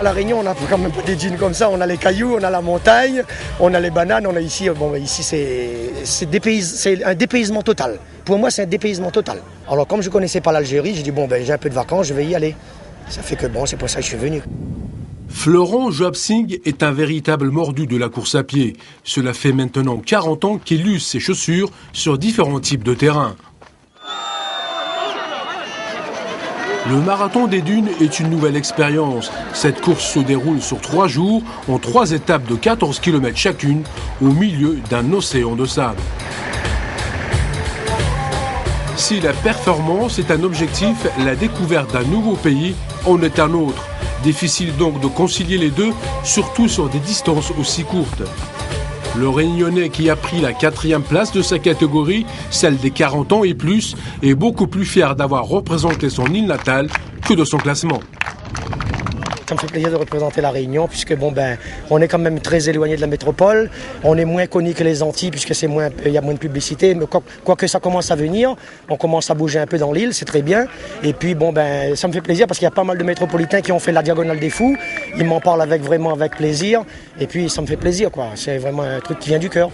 À La Réunion, on n'a quand même pas des dunes comme ça. On a les cailloux, on a la montagne, on a les bananes, on a ici. Bon, ici c'est un dépaysement total. Pour moi, c'est un dépaysement total. Alors, comme je ne connaissais pas l'Algérie, j'ai dit bon, j'ai un peu de vacances, je vais y aller. Ça fait que bon, c'est pour ça que je suis venu. Florent Joab Singh est un véritable mordu de la course à pied. Cela fait maintenant 40 ans qu'il use ses chaussures sur différents types de terrains. Le marathon des dunes est une nouvelle expérience. Cette course se déroule sur 3 jours, en 3 étapes de 14 km chacune, au milieu d'un océan de sable. Si la performance est un objectif, la découverte d'un nouveau pays en est un autre. Difficile donc de concilier les deux, surtout sur des distances aussi courtes. Le Réunionnais qui a pris la 4e place de sa catégorie, celle des 40 ans et plus, est beaucoup plus fier d'avoir représenté son île natale que de son classement. Ça me fait plaisir de représenter la Réunion puisque on est quand même très éloigné de la métropole. On est moins connu que les Antilles puisque il y a moins de publicité. Mais quoique ça commence à venir, on commence à bouger un peu dans l'île, c'est très bien. Et puis ça me fait plaisir parce qu'il y a pas mal de métropolitains qui ont fait la Diagonale des Fous. Ils m'en parlent vraiment avec plaisir. Et puis ça me fait plaisir, quoi. C'est vraiment un truc qui vient du cœur.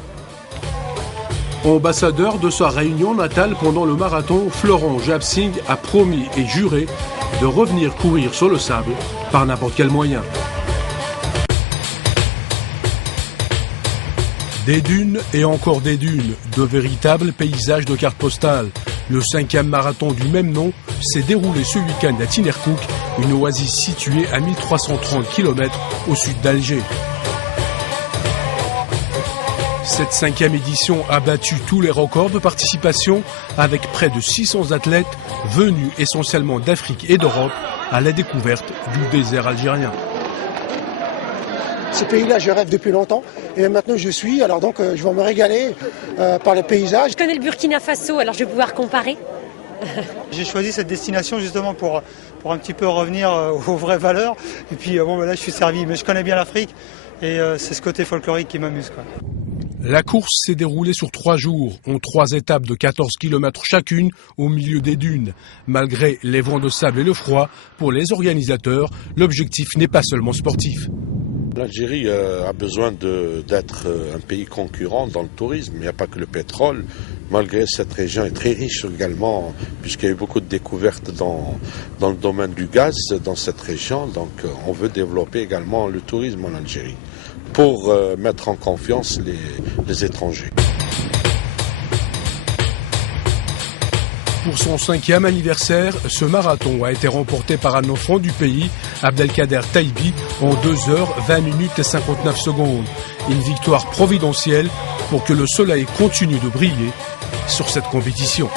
Ambassadeur de sa Réunion natale pendant le marathon, Florent Joab Singh a promis et juré de revenir courir sur le sable par n'importe quel moyen. Des dunes et encore des dunes, de véritables paysages de carte postale. Le 5e marathon du même nom s'est déroulé ce week-end à Tinercook, une oasis située à 1330 km au sud d'Alger. Cette 5e édition a battu tous les records de participation avec près de 600 athlètes venus essentiellement d'Afrique et d'Europe à la découverte du désert algérien. Ce pays-là, je rêve depuis longtemps et maintenant je suis, alors donc je vais me régaler par les paysages. Je connais le Burkina Faso, alors je vais pouvoir comparer. J'ai choisi cette destination justement pour un petit peu revenir aux vraies valeurs. Et puis là je suis servi, mais je connais bien l'Afrique et c'est ce côté folklorique qui m'amuse, quoi. La course s'est déroulée sur 3 jours, en 3 étapes de 14 km chacune au milieu des dunes. Malgré les vents de sable et le froid, pour les organisateurs, l'objectif n'est pas seulement sportif. L'Algérie a besoin d'être un pays concurrent dans le tourisme. Il n'y a pas que le pétrole. Malgré cette région est très riche également, puisqu'il y a eu beaucoup de découvertes dans le domaine du gaz dans cette région. Donc on veut développer également le tourisme en Algérie pour mettre en confiance les étrangers. Pour son 5e anniversaire, ce marathon a été remporté par un enfant du pays, Abdelkader Taïbi, en 2h20 et 59 secondes. Une victoire providentielle pour que le soleil continue de briller sur cette compétition.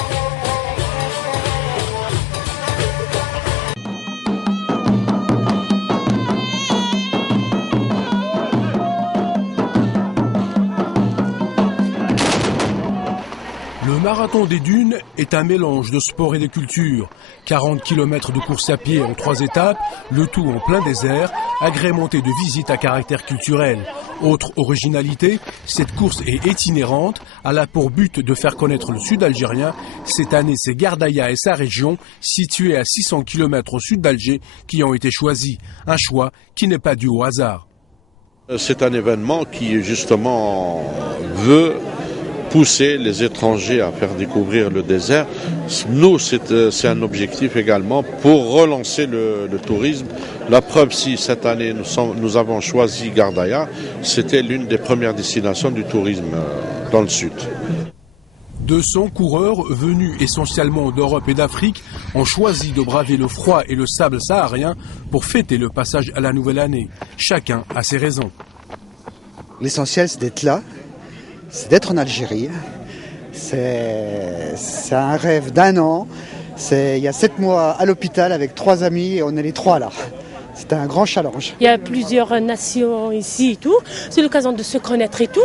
Le marathon des dunes est un mélange de sport et de culture. 40 km de course à pied en 3 étapes, le tout en plein désert, agrémenté de visites à caractère culturel. Autre originalité, cette course est itinérante, elle a pour but de faire connaître le sud algérien. Cette année, c'est Gardaïa et sa région, située à 600 km au sud d'Alger, qui ont été choisis. Un choix qui n'est pas dû au hasard. C'est un événement qui justement veut pousser les étrangers à faire découvrir le désert. Nous, c'est un objectif également pour relancer le tourisme. La preuve, si cette année nous avons choisi Gardaïa, c'était l'une des premières destinations du tourisme dans le sud. 200 coureurs venus essentiellement d'Europe et d'Afrique ont choisi de braver le froid et le sable saharien pour fêter le passage à la nouvelle année. Chacun a ses raisons. L'essentiel, c'est d'être là. C'est d'être en Algérie. C'est un rêve d'1 an. Il y a 7 mois à l'hôpital avec 3 amis et on est les 3 là. C'était un grand challenge. Il y a plusieurs nations ici et tout. C'est l'occasion de se connaître et tout.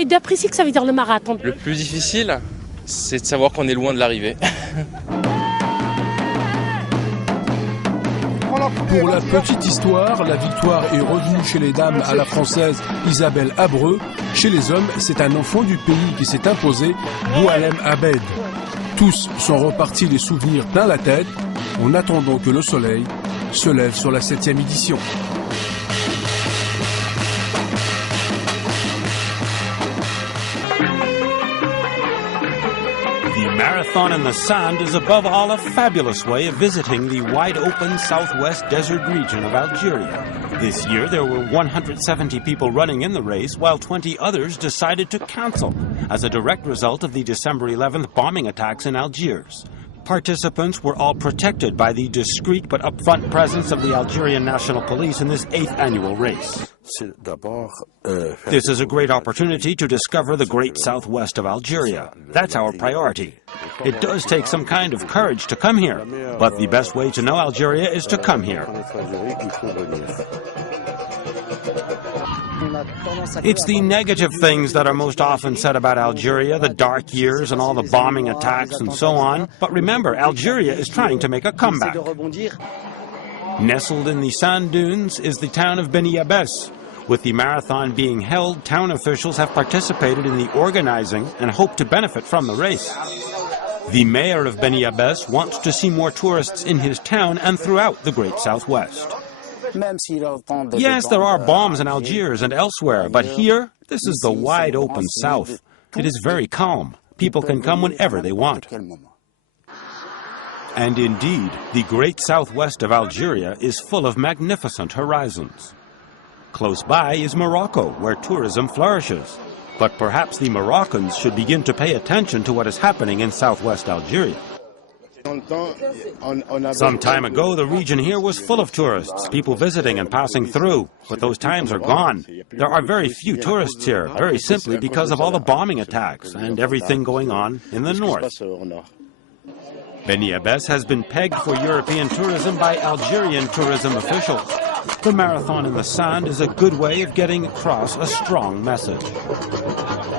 Et d'apprécier que ça veut dire le marathon. Le plus difficile, c'est de savoir qu'on est loin de l'arrivée. Pour la petite histoire, la victoire est revenue chez les dames à la française Isabelle Abreu. Chez les hommes, c'est un enfant du pays qui s'est imposé, Boualem Abed. Tous sont repartis les souvenirs plein la tête, en attendant que le soleil se lève sur la 7e édition. Marathon in the Sand is above all a fabulous way of visiting the wide-open southwest desert region of Algeria. This year there were 170 people running in the race, while 20 others decided to cancel as a direct result of the December 11th bombing attacks in Algiers. Participants were all protected by the discreet but upfront presence of the Algerian National Police in this 8th annual race. This is a great opportunity to discover the great southwest of Algeria. That's our priority. It does take some kind of courage to come here, but the best way to know Algeria is to come here. It's the negative things that are most often said about Algeria, the dark years and all the bombing attacks and so on. But remember, Algeria is trying to make a comeback. Nestled in the sand dunes is the town of Beni Abbès. With the marathon being held, town officials have participated in the organizing and hope to benefit from the race. The mayor of Beni Abbès wants to see more tourists in his town and throughout the Great Southwest. Yes, there are bombs in Algiers and elsewhere, but here, this is the wide open south. It is very calm. People can come whenever they want. And indeed, the great southwest of Algeria is full of magnificent horizons. Close by is Morocco, where tourism flourishes. But perhaps the Moroccans should begin to pay attention to what is happening in southwest Algeria. Some time ago, the region here was full of tourists, people visiting and passing through, but those times are gone. There are very few tourists here, very simply because of all the bombing attacks and everything going on in the north. Beni Abbès has been pegged for European tourism by Algerian tourism officials. The marathon in the sand is a good way of getting across a strong message.